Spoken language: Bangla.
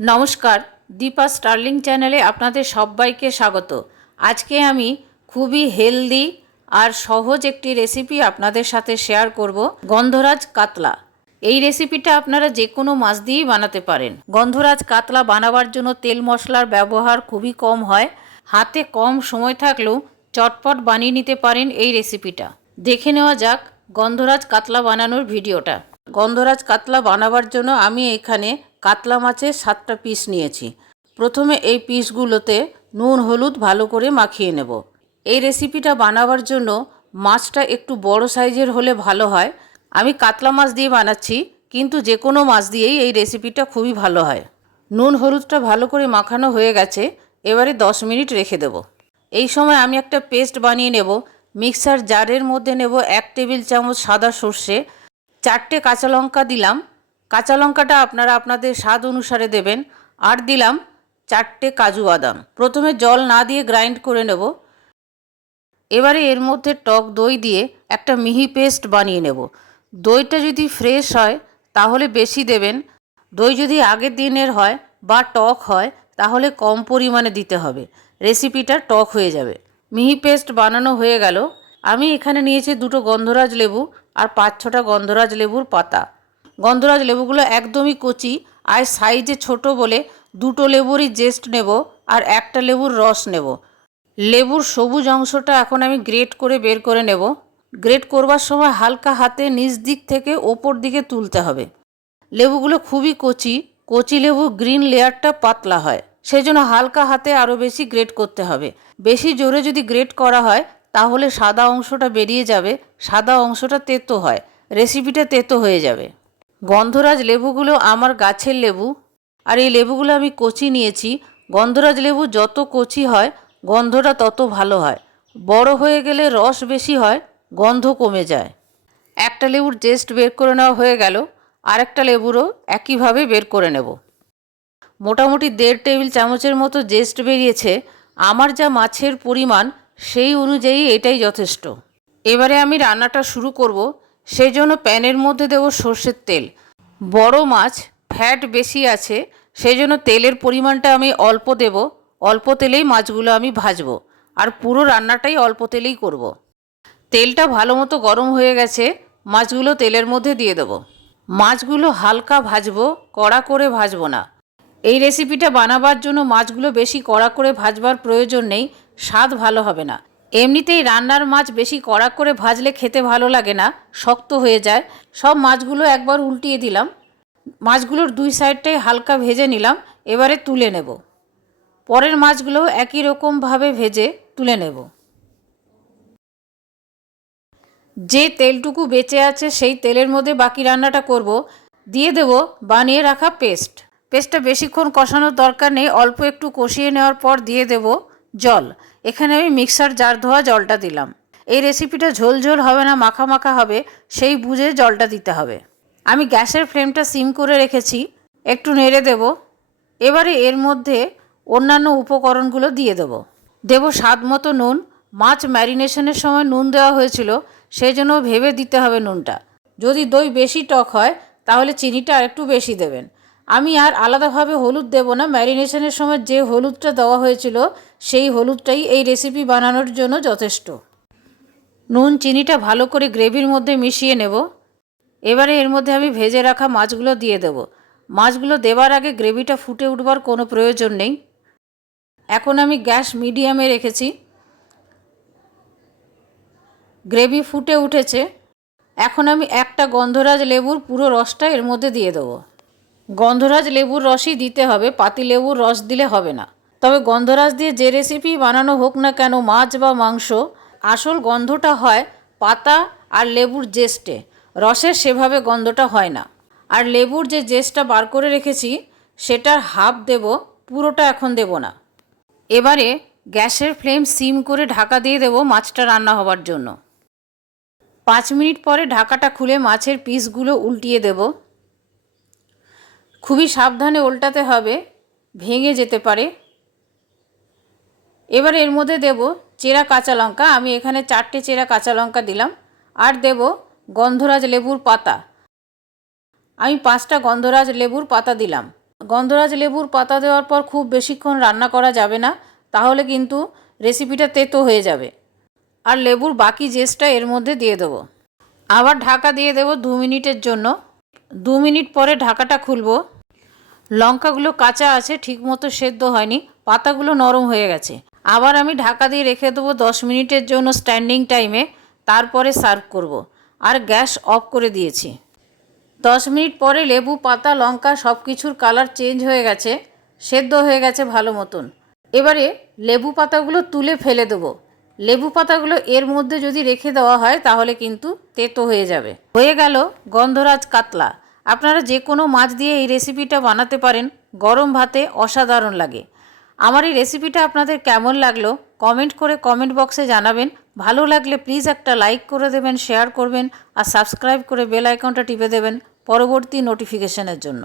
নমস্কার, দীপা স্টার্লিং চ্যানেলে আপনাদের সবাইকে স্বাগত। আজকে আমি খুবই হেলদি আর সহজ একটি রেসিপি আপনাদের সাথে শেয়ার করব, গন্ধরাজ কাতলা। এই রেসিপিটা আপনারা যে কোনো মাছ দিয়েই বানাতে পারেন। গন্ধরাজ কাতলা বানাবার জন্য তেল মশলার ব্যবহার খুবই কম হয়। হাতে কম সময় থাকলেও চটপট বানিয়ে নিতে পারেন এই রেসিপিটা। দেখে নেওয়া যাক গন্ধরাজ কাতলা বানানোর ভিডিওটা। গন্ধরাজ কাতলা বানাবার জন্য আমি এখানে কাতলা মাছের সাতটা পিস নিয়েছি। প্রথমে এই পিসগুলোতে নুন, হলুদ ভালো করে মাখিয়ে নেব। এই রেসিপিটা বানাবার জন্য মাছটা একটু বড় সাইজের হলে ভালো হয়। আমি কাতলা মাছ দিয়ে বানাচ্ছি, কিন্তু যে কোনো মাছ দিয়েই এই রেসিপিটা খুবই ভালো হয়। নুন, হলুদটা ভালো করে মাখানো হয়ে গেছে, এবারে দশ মিনিট রেখে দেব। এই সময় আমি একটা পেস্ট বানিয়ে নেব। মিক্সার জারের মধ্যে নেব এক টেবিল চামচ সাদা সর্ষে, চারটে কাঁচা লঙ্কা দিলাম। কাঁচা লঙ্কাটা আপনারা আপনাদের স্বাদ অনুসারে দেবেন। আর দিলাম চারটে কাজু বাদাম। প্রথমে জল না দিয়ে গ্রাইন্ড করে নেব। এবারে এর মধ্যে টক দই দিয়ে একটা মিহি পেস্ট বানিয়ে নেব। দইটা যদি ফ্রেশ হয়, তাহলে বেশি দেবেন। দই যদি আগের দিনের হয় বা টক হয়, তাহলে কম পরিমাণে দিতে হবে। রেসিপিটা টক হয়ে যাবে। মিহি পেস্ট বানানো হয়ে গেল। আমি এখানে নিয়েছি দুটো গন্ধরাজ লেবু আর পাঁচ ছটা গন্ধরাজ লেবুর পাতা। গন্ধরাজ লেবুগুলো একদমই কচি আর সাইজে ছোট বলে দুটো লেবুরই জেস্ট নেব আর একটা লেবুর রস নেব। লেবুর সবুজ অংশটা এখন আমি গ্রেট করে বের করে নেব। গ্রেট করবার সময় হালকা হাতে নিচ দিক থেকে ওপর দিকে তুলতে হবে। লেবুগুলো খুবই কচি কচি লেবু গ্রিন লেয়ারটা পাতলা হয় সেই জন্য হালকা হাতে আরও বেশি গ্রেট করতে হবে। বেশি জোরে যদি গ্রেট করা হয়, তাহলে সাদা অংশটা বেরিয়ে যাবে, সাদা অংশটা তেতো হয় রেসিপিটা তেতো হয়ে যাবে। গন্ধরাজ লেবুগুলো আমার গাছের লেবু, আর এই লেবুগুলো আমি কচি নিয়েছি। গন্ধরাজ লেবু যত কচি হয়, গন্ধটা তত ভালো হয়। বড় হয়ে গেলে রস বেশি হয়, গন্ধ কমে যায়। একটা লেবুর জেস্ট বের করে নেওয়া হয়ে গেল, আরেকটা লেবুরও একইভাবে বের করে নেব। মোটামুটি দেড় টেবিল চামচের মতো জেস্ট বেরিয়েছে, আমার যা মাছের পরিমাণ সেই অনুযায়ী এটাই যথেষ্ট। এবারে আমি রান্নাটা শুরু করব সেই জন্য প্যানের মধ্যে দেব সর্ষের তেল। বড় মাছ ফ্যাট বেশি আছে সেই জন্য তেলের পরিমাণটা আমি অল্প দেব। অল্প তেলেই মাছগুলো আমি ভাজবো। আর পুরো রান্নাটাই অল্প তেলেই করব। তেলটা ভালো মতো গরম হয়ে গেছে, মাছগুলো তেলের মধ্যে দিয়ে দেবো। মাছগুলো হালকা ভাজবো, কড়া করে ভাজবো না। এই রেসিপিটা বানাবার জন্য মাছগুলো বেশি কড়া করে ভাজবার প্রয়োজন নেই, স্বাদ ভালো হবে না। এমনিতেই রান্নার মাছ বেশি কড়া করে ভাজলে খেতে ভালো লাগে না, শক্ত হয়ে যায়। সব মাছগুলো একবার উল্টিয়ে দিলাম। মাছগুলোর দুই সাইডটাই হালকা ভেজে নিলাম, এবারে তুলে নেব। পরের মাছগুলোও একই রকমভাবে ভেজে তুলে নেব। যে তেলটুকু বেঁচে আছে সেই তেলের মধ্যে বাকি রান্নাটা করব। দিয়ে দেব বানিয়ে রাখা পেস্ট। পেস্টটা বেশিক্ষণ কষানোর দরকার নেই, অল্প একটু কষিয়ে নেওয়ার পর দিয়ে দেব জল। এখানে আমি মিক্সার জার ধোয়া জলটা দিলাম। এই রেসিপিটা ঝোল ঝোল হবে না, মাখা মাখা হবে, সেই বুঝে জলটা দিতে হবে। আমি গ্যাসের ফ্লেমটা সিম করে রেখেছি, একটু নেড়ে দেব। এবারে এর মধ্যে অন্যান্য উপকরণগুলো দিয়ে দেব। দেব স্বাদ মতো নুন। মাছ ম্যারিনেশনের সময় নুন দেওয়া হয়েছিল, সেই জন্য ভেবে দিতে হবে নুনটা। যদি দই বেশি টক হয়, তাহলে চিনিটা আরেকটু বেশি দেবেন। আমি আর আলাদাভাবে হলুদ দেব না। ম্যারিনেশনের সময় যে হলুদটা দেওয়া হয়েছিল, সেই হলুদটাই এই রেসিপি বানানোর জন্য যথেষ্ট। নুন, চিনিটা ভালো করে গ্রেভির মধ্যে মিশিয়ে নেব। এবারে এর মধ্যে আমি ভেজে রাখা মাছগুলো দিয়ে দেব। মাছগুলো দেওয়ার আগে গ্রেভিটা ফুটে উঠবার কোনো প্রয়োজন নেই। এখন আমি গ্যাস মিডিয়ামে রেখেছি। গ্রেভি ফুটে উঠেছে। এখন আমি একটা গন্ধরাজ লেবুর পুরো রসটা এর মধ্যে দিয়ে দেবো। গন্ধরাজ লেবুর রসই দিতে হবে, পাতি লেবুর রস দিলে হবে না। তবে গন্ধরাজ দিয়ে যে রেসিপি বানানো হোক না কেন, মাছ বা মাংস, আসল গন্ধটা হয় পাতা আর লেবুর জেস্টে রসের সেভাবে গন্ধটা হয় না। আর লেবুর যে জেস্টটা বার করে রেখেছি, সেটার হাফ দেব, পুরোটা এখন দেব না। এবারে গ্যাসের ফ্লেম সিম করে ঢাকা দিয়ে দেব মাছটা রান্না হবার জন্য। পাঁচ মিনিট পরে ঢাকাটা খুলে মাছের পিসগুলো উল্টিয়ে দেব। খুবই সাবধানে উল্টাতে হবে, ভেঙে যেতে পারে। এবার এর মধ্যে দেব চেরা কাঁচা লঙ্কা, আমি এখানে চারটে চেরা কাঁচা লঙ্কা দিলাম। আর দেব গন্ধরাজ লেবুর পাতা। আমি পাঁচটা গন্ধরাজ লেবুর পাতা দিলাম। গন্ধরাজ লেবুর পাতা দেওয়ার পর খুব বেশিক্ষণ রান্না করা যাবে না, তাহলে কিন্তু রেসিপিটা তেতো হয়ে যাবে। আর লেবুর বাকি জেসটা এর মধ্যে দিয়ে দেবো। আবার ঢাকা দিয়ে দেবো দু মিনিটের জন্য। দু মিনিট পরে ঢাকাটা খুলবো। লঙ্কাগুলো কাঁচা আছে, ঠিকমতো সেদ্ধ হয়নি, পাতাগুলো নরম হয়ে গেছে। আবার আমি ঢাকা দিয়ে রেখে দেবো দশ মিনিটের জন্য স্ট্যান্ডিং টাইমে তারপরে সার্ভ করব। আর গ্যাস অফ করে দিয়েছি। দশ মিনিট পরে লেবু, পাতা, লঙ্কা সব কিছুর কালার চেঞ্জ হয়ে গেছে, সেদ্ধ হয়ে গেছে ভালো মতন। এবারে লেবু পাতাগুলো তুলে ফেলে দেবো। লেবু পাতাগুলো এর মধ্যে যদি রেখে দেওয়া হয়, তাহলে কিন্তু তেতো হয়ে যাবে। হয়ে গেল গন্ধরাজ কাতলা। আপনারা যে কোনো মাছ দিয়ে এই রেসিপিটা বানাতে পারেন, গরম ভাতে অসাধারণ লাগে। আমার এই রেসিপিটা আপনাদের কেমন লাগল কমেন্ট করে কমেন্ট বক্সে জানাবেন। ভালো লাগলে প্লিজ একটা লাইক করে দেবেন শেয়ার করবেন, আর সাবস্ক্রাইব করে বেল আইকনটা টিপে দেবেন পরবর্তী নোটিফিকেশনের জন্য।